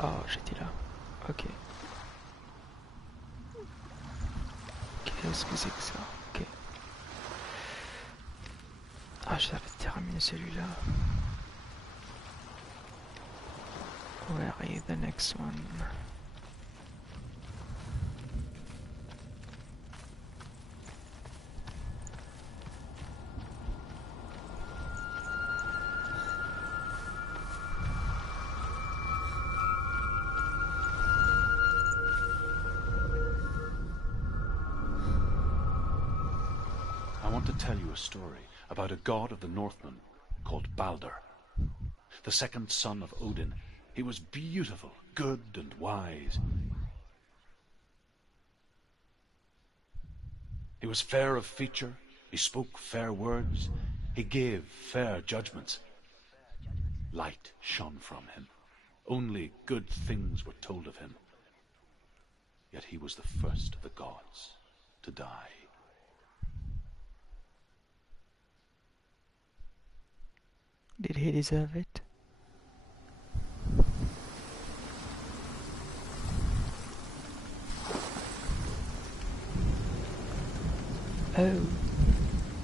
Oh, j'étais là. Ok. Qu'est-ce que c'est que ça? Ok. Ah, j'avais terminé celui-là. Where is the next one? I want to tell you a story about a god of the Northmen called Balder. The second son of Odin. He was beautiful, good and wise. He was fair of feature, he spoke fair words, he gave fair judgments. Light shone from him. Only good things were told of him. Yet he was the first of the gods to die. Did he deserve it? Oh,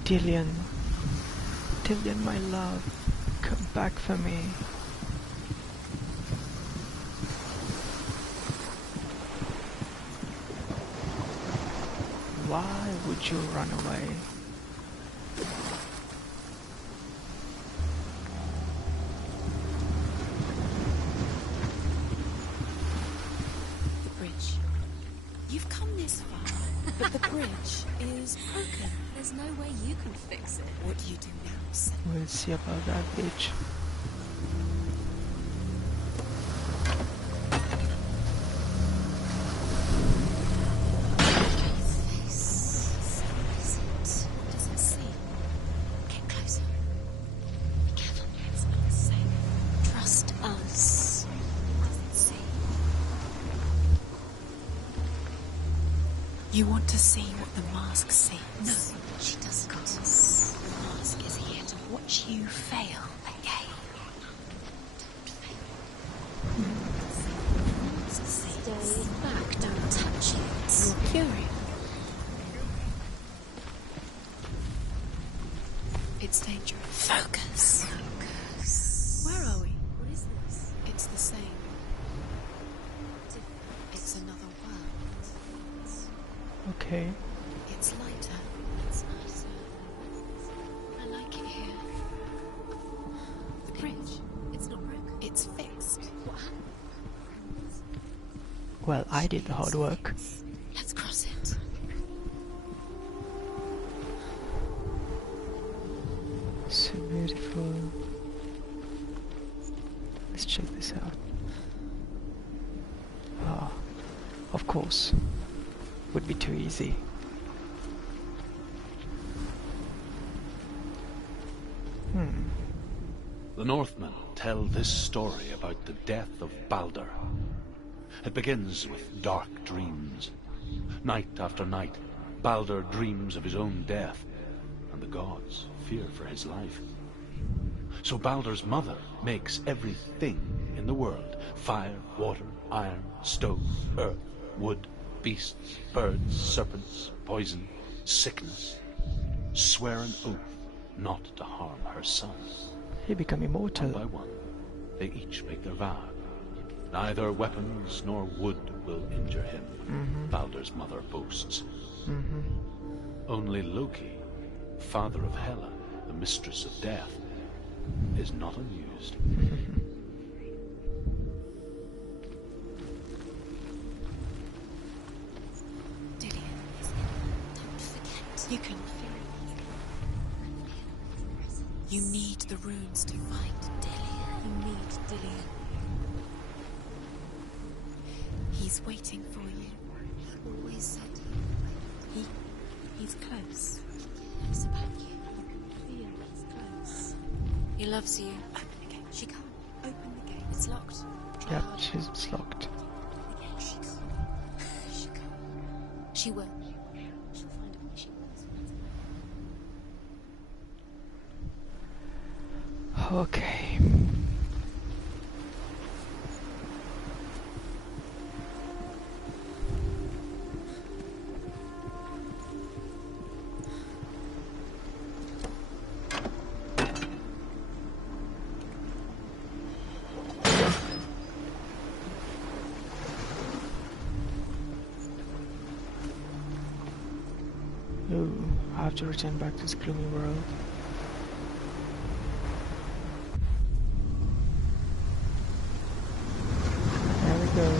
Dillion. Dillion, my love, come back for me. Why would you run away? You've come this far, but the bridge is broken. There's no way you can fix it. What do you do now, Senua? We'll see about that, bitch. Does it see? Get closer. Be careful, it's not safe. Trust us. Does it see? You want to see what the mask sees? No, she doesn't. The mask is here to watch you fail again. Stay back, don't touch it. You're curious. It's dangerous. Focus. Where are we? What is this? It's the same. It's another world. Okay. It's lighter. It's nicer. I like it here. The bridge. It's not broken. It's fixed. What happened? Well, I did the hard work. Let's cross it. So beautiful. Let's check this out. Ah, of course. Would be too easy. The Northmen tell this story about the death of Balder. It begins with dark dreams. Night after night, Balder dreams of his own death, and the gods fear for his life. So Balder's mother makes everything in the world: fire, water, iron, stone, earth, wood, beasts, birds, serpents, poison, sickness. Swear an oath not to harm her son. He become immortal. One by one, they each make their vow. Neither weapons nor wood will injure him, Balder's mother boasts. Only Loki, father of Hela, the mistress of death, is not amused. Dillion, don't forget. You can feel it. You need the runes to find Dillion. You need Dillion. He's waiting for you. He always said he's close. He knows about you. You can feel he's close. He loves you. Open the gate. She can't. Open the gate. It's locked. Try Yep, harder. it's locked. The gate. She can't. She can't. She will. She'll find a way. She will. Okay. Ooh, I have to return back to this gloomy world. There we go.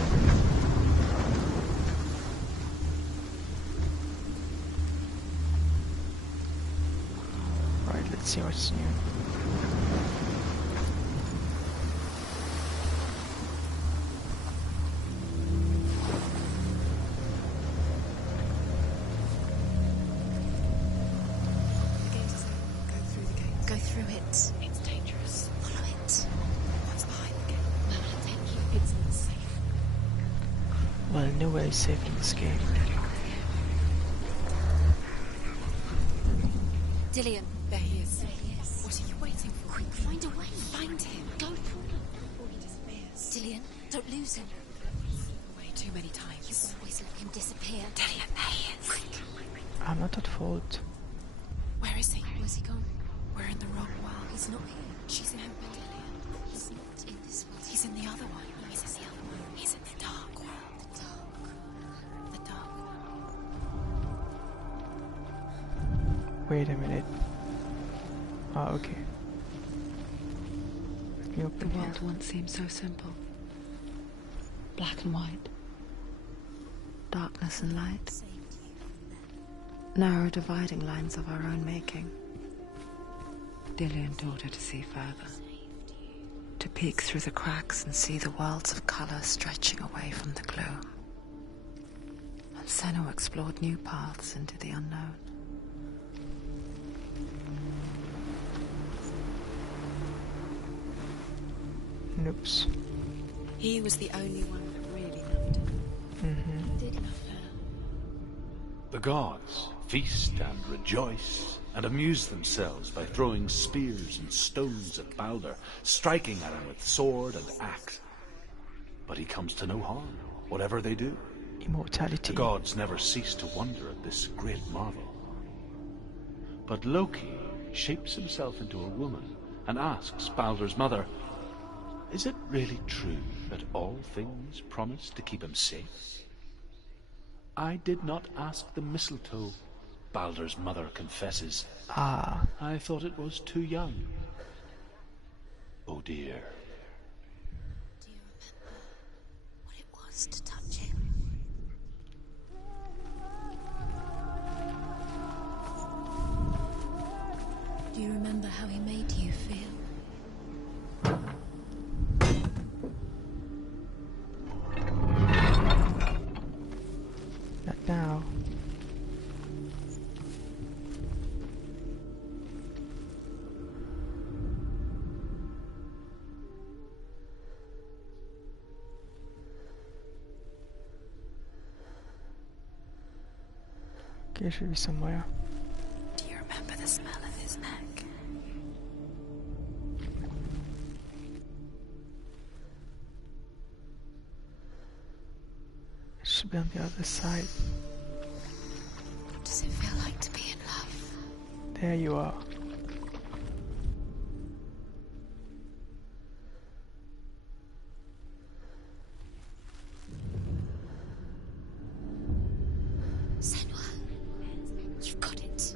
Right, let's see what's new. The gate is open. Go through the gate. Go through it. It's dangerous. Follow it. What's behind the gate? Where will it take you? It's not safe. Well, nowhere is safe in this game. Dillion. There he is. There he is. What are you waiting for? Quick, find a way. Find him. Go for him. Before he disappears. Dillion, don't lose him. Away too many times. You always let him disappear. Dillion, there he is. Quick. I'm not at fault. Where is he? Where's he gone? We're in the wrong world. He's not here. She's in Dillion. He's not in this world. He's in the other one. He's in the other one. He's in the dark world. The dark. The dark world. Wait a minute. Ah, okay. Let me The open here. world once seemed so simple. Black and white. Darkness and light. Narrow dividing lines of our own making. Dillion taught her to see further. To peek through the cracks and see the worlds of colour stretching away from the gloom. And Senua explored new paths into the unknown. Noops. He was the only one that really loved him. Mm-hmm. Did love her. The gods feast and rejoice and amuse themselves by throwing spears and stones at Baldur, striking at him with sword and axe. But he comes to no harm, whatever they do. Immortality. The gods never cease to wonder at this great marvel. But Loki shapes himself into a woman and asks Baldur's mother, is it really true that all things promise to keep him safe? I did not ask the mistletoe, Baldur's mother confesses. Ah, I thought it was too young. Oh dear. Do you remember what it was to touch him? Do you remember how he made you feel? not now. Okay, should be somewhere. Do you remember the smell of his neck? It should be on the other side. What does it feel like to be in love? There you are. Senua, you've got it.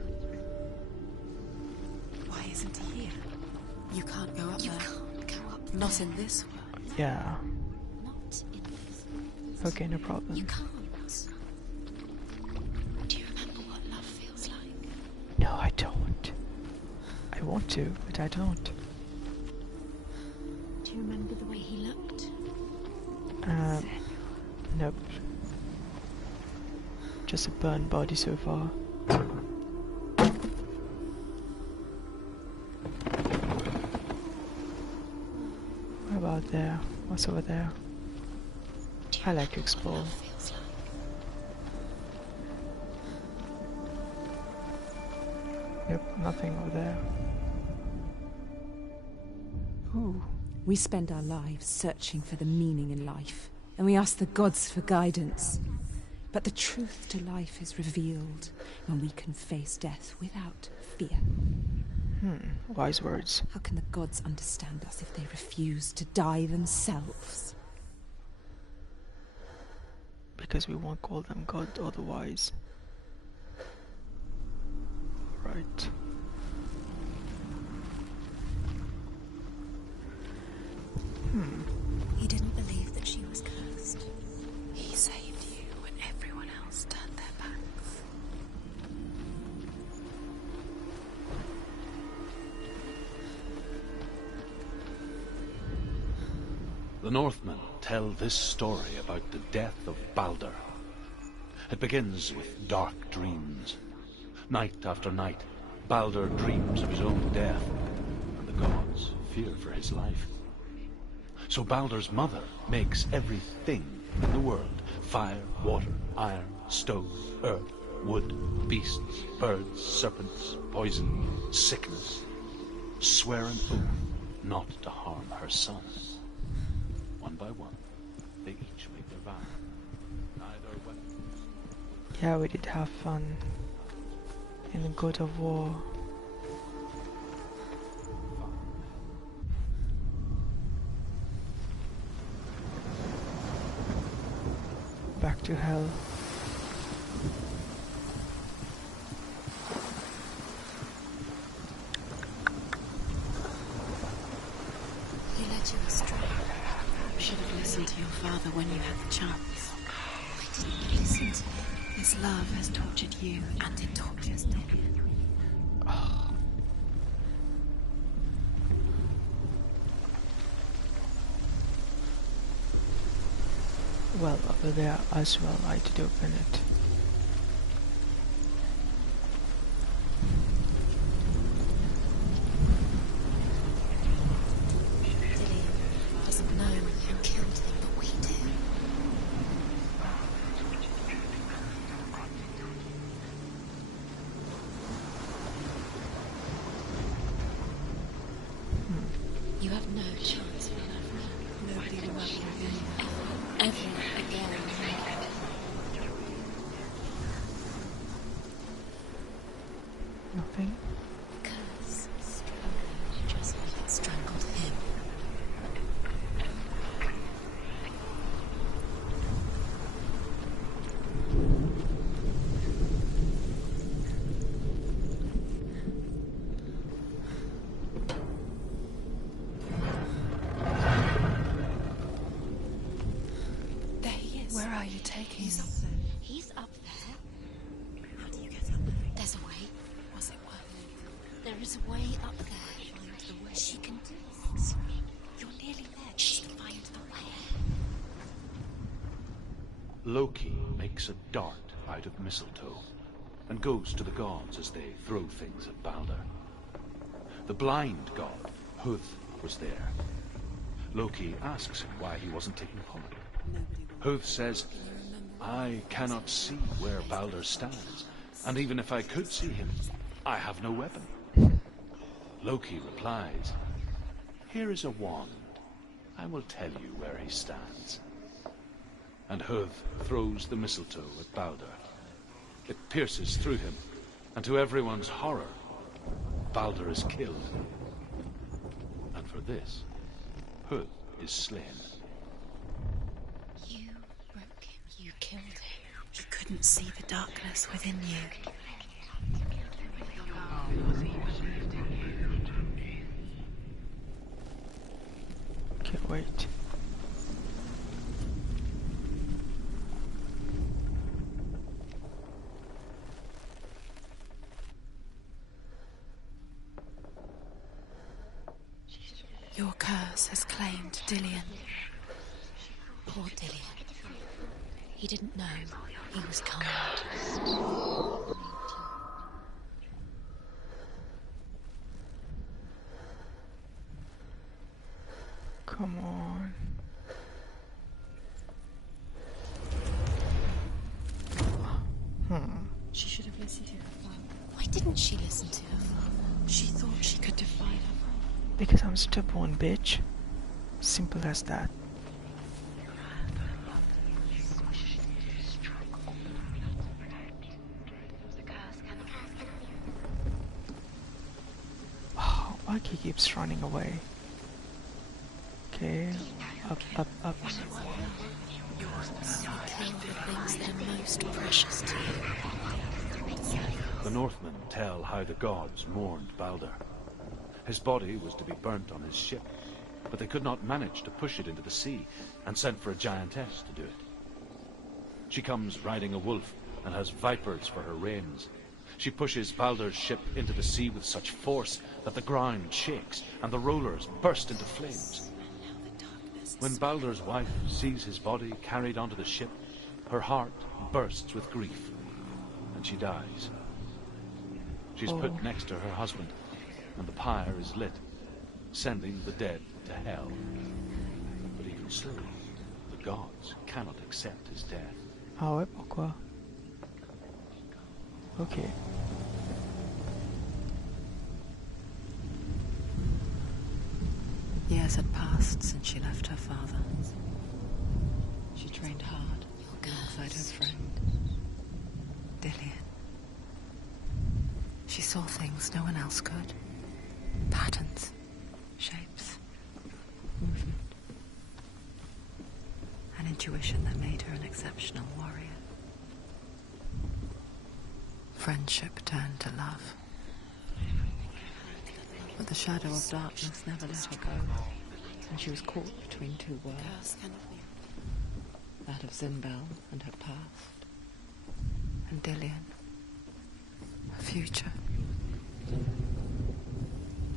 Why isn't he here? You can't go up there. You can't go up there. Not in this world. Yeah. Not in this world. Okay, no problem. You can't. Do you remember what love feels like? No, I don't. I want to, but I don't. Do you remember the way he looked? Nope. Just a burned body so far. What about there? What's over there? I like to explore. Love feels like. Yep, nothing over there. Ooh. We spend our lives searching for the meaning in life, and we ask the gods for guidance. But the truth to life is revealed when we can face death without fear. Wise words. How can the gods understand us if they refuse to die themselves? Because we won't call them God otherwise. Right. He didn't believe that she was cursed. He saved you when everyone else turned their backs. The Northmen tell this story about the death of Baldur. It begins with dark dreams. Night after night, Baldur dreams of his own death, and the gods fear for his life. So Baldur's mother makes everything in the world: fire, water, iron, stone, earth, wood, beasts, birds, serpents, poison, sickness, swear an oath not to harm her son. One by one, they each make their vow. Neither weapon. Yeah, we did have fun in God of War. Back to hell. He led you astray. You should have listened to your father when you had the chance. Why didn't you listen to him? His love has tortured you, and it tortures Dillion. Well, over there as well, I did open it. Dillion doesn't know who killed him, but we do. You have no chance, remember. Nobody will love you again. Ever again. Nothing. Curse strangled just like it strangled him. There he is. Where are you taking He's me? up there. He's up there. How do you get up there? There's a way. Was it worth? There is a way up there. Find the way. She can do this. You're nearly there. She can find the way. Loki makes a dart out of mistletoe and goes to the gods as they throw things at Baldur. The blind god, Huth, was there. Loki asks him why he wasn't taking part. Huth says, "I cannot see where Baldur stands, and even if I could see him, I have no weapon." Loki replies, "Here is a wand. I will tell you where he stands." And Huth throws the mistletoe at Baldur. It pierces through him, and to everyone's horror, Baldur is killed. And for this, Huth is slain. You broke him. You killed him. He couldn't see the darkness within you. Okay, wait. Your curse has claimed Dillion. Poor Dillion. He didn't know he was kind. Come on. She should have listened to her father. Why didn't she listen to her father? She thought she could defy her. Because I'm stubborn, bitch. Simple as that. Oh, why he keeps running away? Okay, up, up, up. You kill the things that are most precious to you. The Northmen tell tell how the gods mourned Baldur. His body was to be burnt on his ship, but they could not manage to push it into the sea, and sent for a giantess to do it. She comes riding a wolf and has vipers for her reins. She pushes Baldur's ship into the sea with such force that the ground shakes and the rollers burst into flames. When Baldur's wife sees his body carried onto the ship, her heart bursts with grief, and she dies. She's put next to her husband, and the pyre is lit, sending the dead to hell. But even so, the gods cannot accept his death. Ah ouais, pourquoi? Ok. Years had passed since she left her father. She trained hard alongside her friend, Dillion. She saw things no one else could. Patterns, shapes, movement. An intuition that made her an exceptional warrior. Friendship turned to love. But the shadow of darkness never let her go, and she was caught between two worlds. That of Zinbel and her past, and Dillion, her future.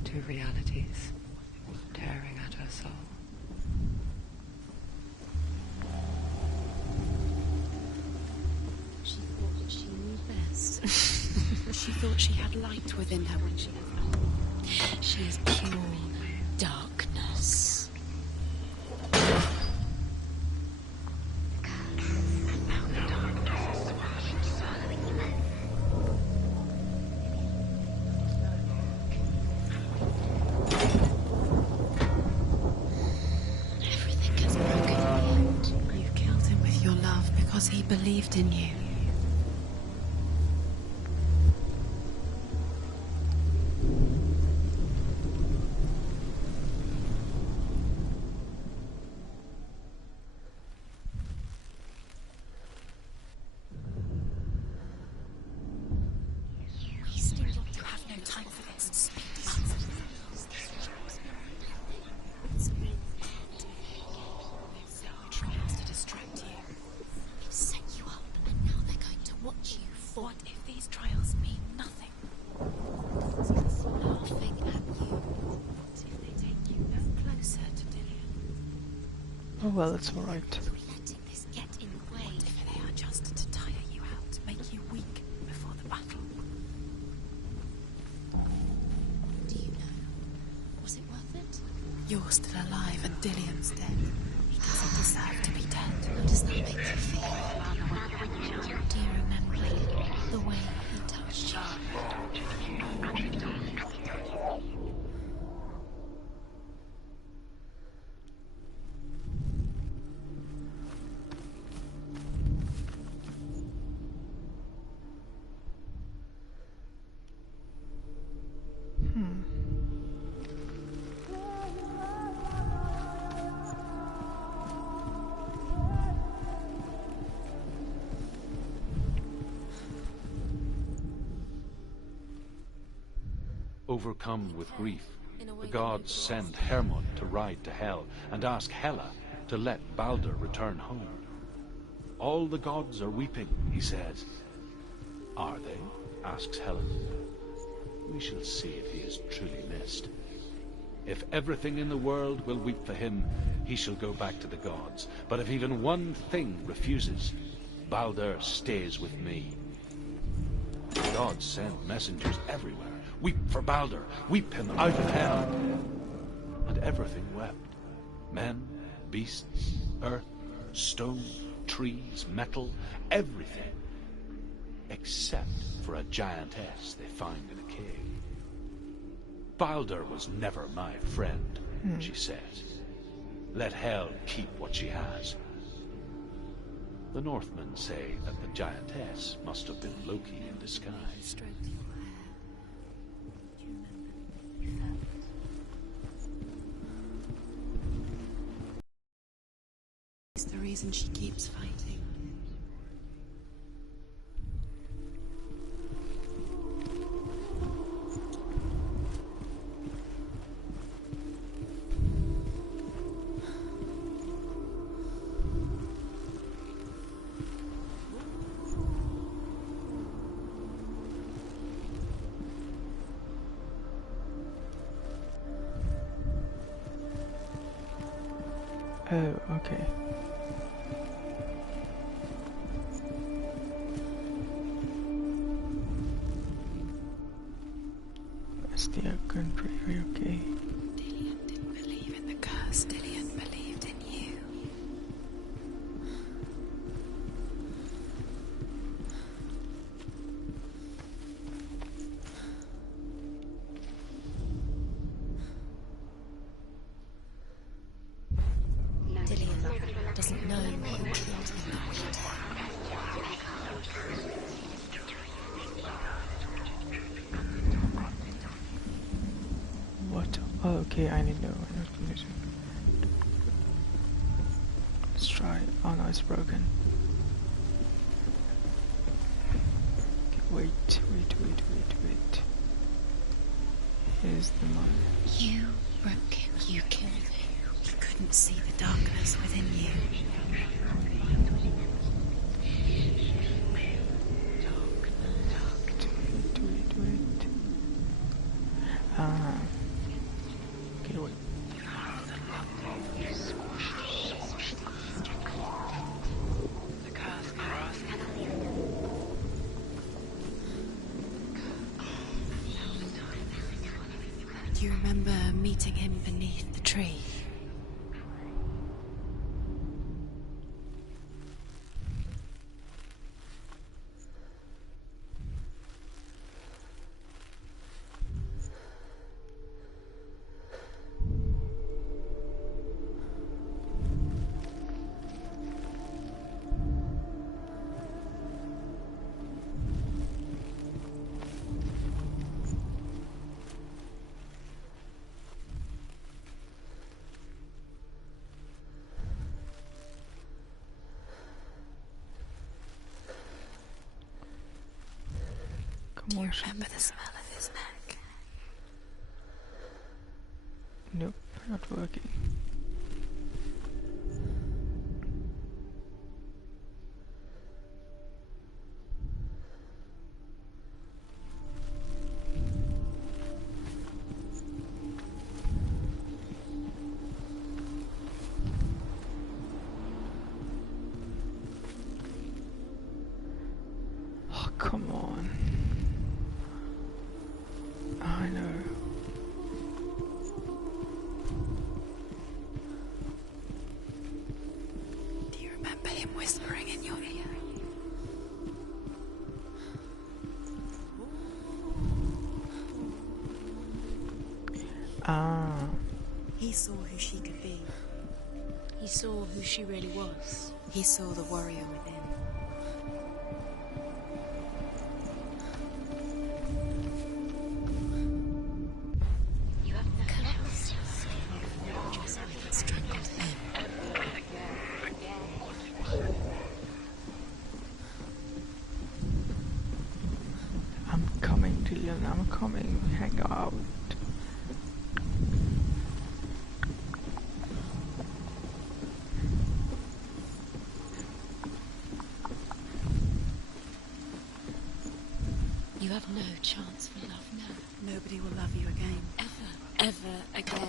Two realities tearing at her soul. She thought that she knew best. She thought she had light within her when she has not. She is pure darkness. Everything has broken. You killed him with your love because he believed in you. Oh well, it's alright. Letting this get in the way. What if they are just to tire you out, make you weak before the battle? Do you know? Was it worth it? You're still alive and Dillion's dead. He doesn't deserve to be dead. How does that make you feel? Do you remember the way he touched you? Overcome with grief, the gods send Hermod to ride to Hell and ask Hela to let Baldur return home. All the gods are weeping, he says. Are they? Asks Hela. We shall see if he is truly missed. If everything in the world will weep for him, he shall go back to the gods. But if even one thing refuses, Baldur stays with me. The gods send messengers everywhere. Weep for Baldur, weep him out of hell. And everything wept. Men, beasts, earth, stone, trees, metal, everything. Except for a giantess they find in a cave. Baldur was never my friend, she says. Let Hel keep what she has. The Northmen say that the giantess must have been Loki in disguise. It's the reason she keeps fighting. Oh, okay. Where's the country? Okay. Dillion didn't believe in the curse. Dillion believed in you. Dillion doesn't know who killed him that week. What? Oh, okay, I need to know. Let's try. Oh no, it's broken. Okay, wait. Here's the money. You broke him. You killed him. You couldn't see the darkness within you. Wait. Ah. Okay, wait. Do you remember meeting him beneath the tree? Come on. Remember the smell of his neck? Nope, not working. Oh, come on. I know. Do you remember him whispering in your ear? Ah. He saw who she could be. He saw who she really was. He saw the warrior within. You have no clothes. Just like it strangled him. I'm coming, Dillion, I'm coming. Hang out. You have no chance for love now. Nobody will love you again. Ever again.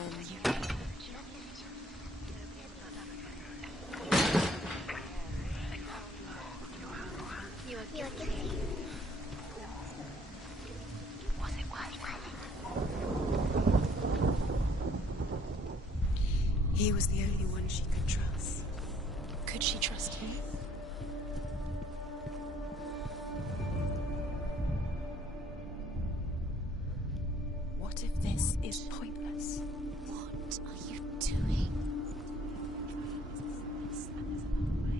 He was the only one she could trust. Could she trust him? What if this is pointless? What are you doing?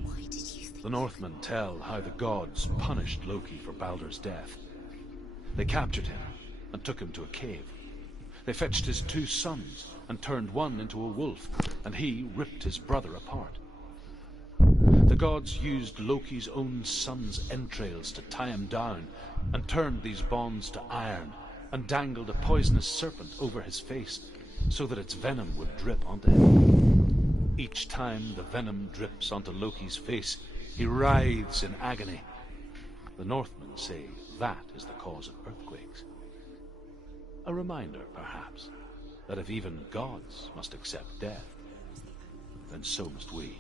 Why did you think... The Northmen tell how the gods punished Loki for Baldur's death. They captured him and took him to a cave. They fetched his 2 sons and turned one into a wolf, and he ripped his brother apart. The gods used Loki's own son's entrails to tie him down, and turned these bonds to iron, and dangled a poisonous serpent over his face, so that its venom would drip onto him. Each time the venom drips onto Loki's face, he writhes in agony. The Northmen say that is the cause of earthquakes. A reminder, perhaps, that if even gods must accept death, and so must we.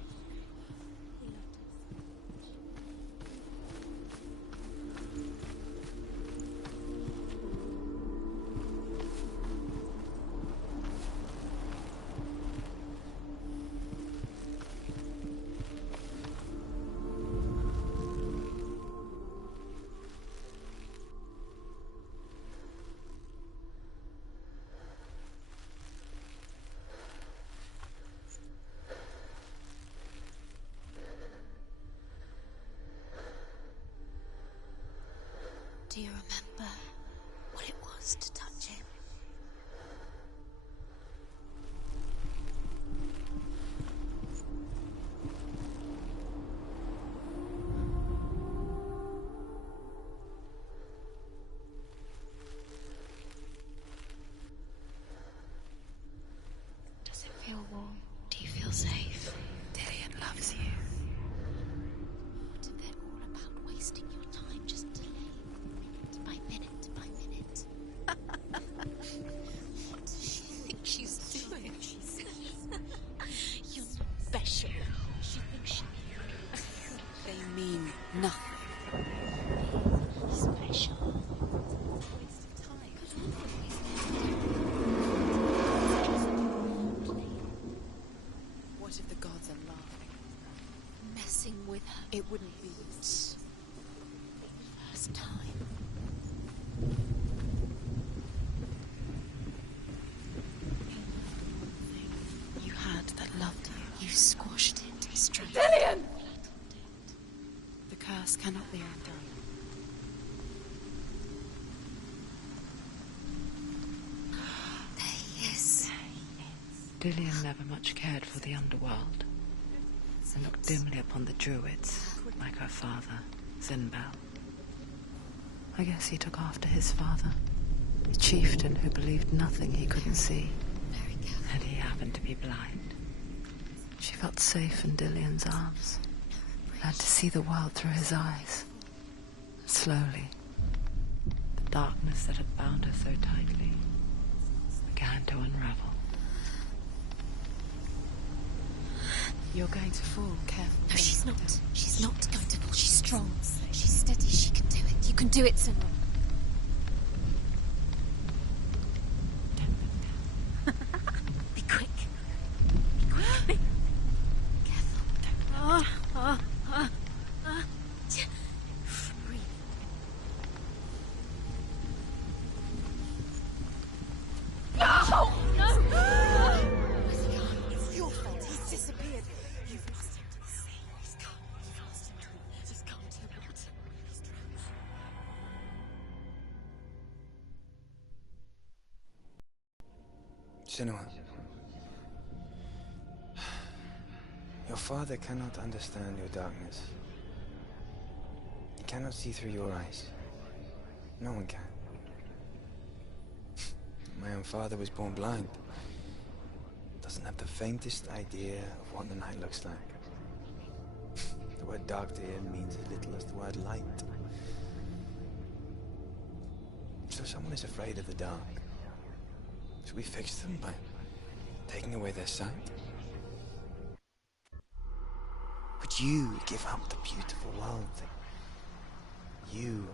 Do you remember what it was to touch him? Does it feel warm? Do you feel safe? Dillion loves you. What if they're all about wasting your time just delaying? By minute by minute. What does she think she's doing? You're special. She thinks she... They mean nothing. Special. Waste of time. What if the gods are laughing? Messing with her. It wouldn't be First time. you had that loved you. You squashed it straight. Dillion! The curse cannot be undone. There he is. Dillion never much cared for the underworld, and looked dimly upon the druids, like her father, Senpai. I guess he took after his father, a chieftain who believed nothing he couldn't see, Very careful. and he happened to be blind. She felt safe in Dillion's arms, learned to see the world through his eyes. Slowly, the darkness that had bound her so tightly began to unravel. You're going to fall, careful. No, she's not. She's not going to fall. She's strong. She's steady. She can do it. You can do it, Senua. Be quick. Be quick. Careful. Breathe. No! Where's he gone? It's your fault. He's disappeared. You've lost him to the sea. He's gone. You've lost him to it. He's gone to the water. He's drowned. Senua, your father cannot understand your darkness. He cannot see through your eyes. No one can. My own father was born blind. Doesn't have the faintest idea of what the night looks like. The word dark to him means as little as the word light. So someone is afraid of the dark. Should we fix them by taking away their sight? Would you give up the beautiful world that you,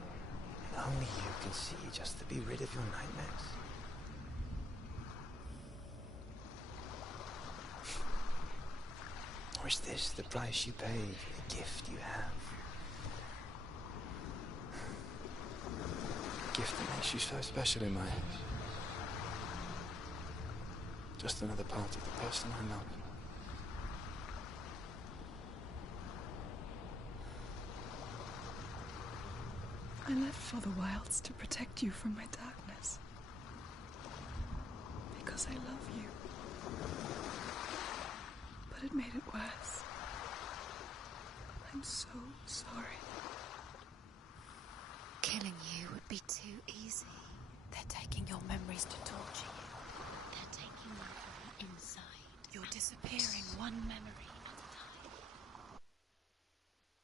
and only you, can see just to be rid of your nightmares? Or is this the price you pay for the gift you have? A gift that makes you so special in my eyes. Just another part of the person I love. I left for the wilds to protect you from my darkness. Because I love you. But it made it worse. I'm so sorry. Killing you would be too easy. They're taking your memories to torture you. They're taking them from the inside. You're disappearing one memory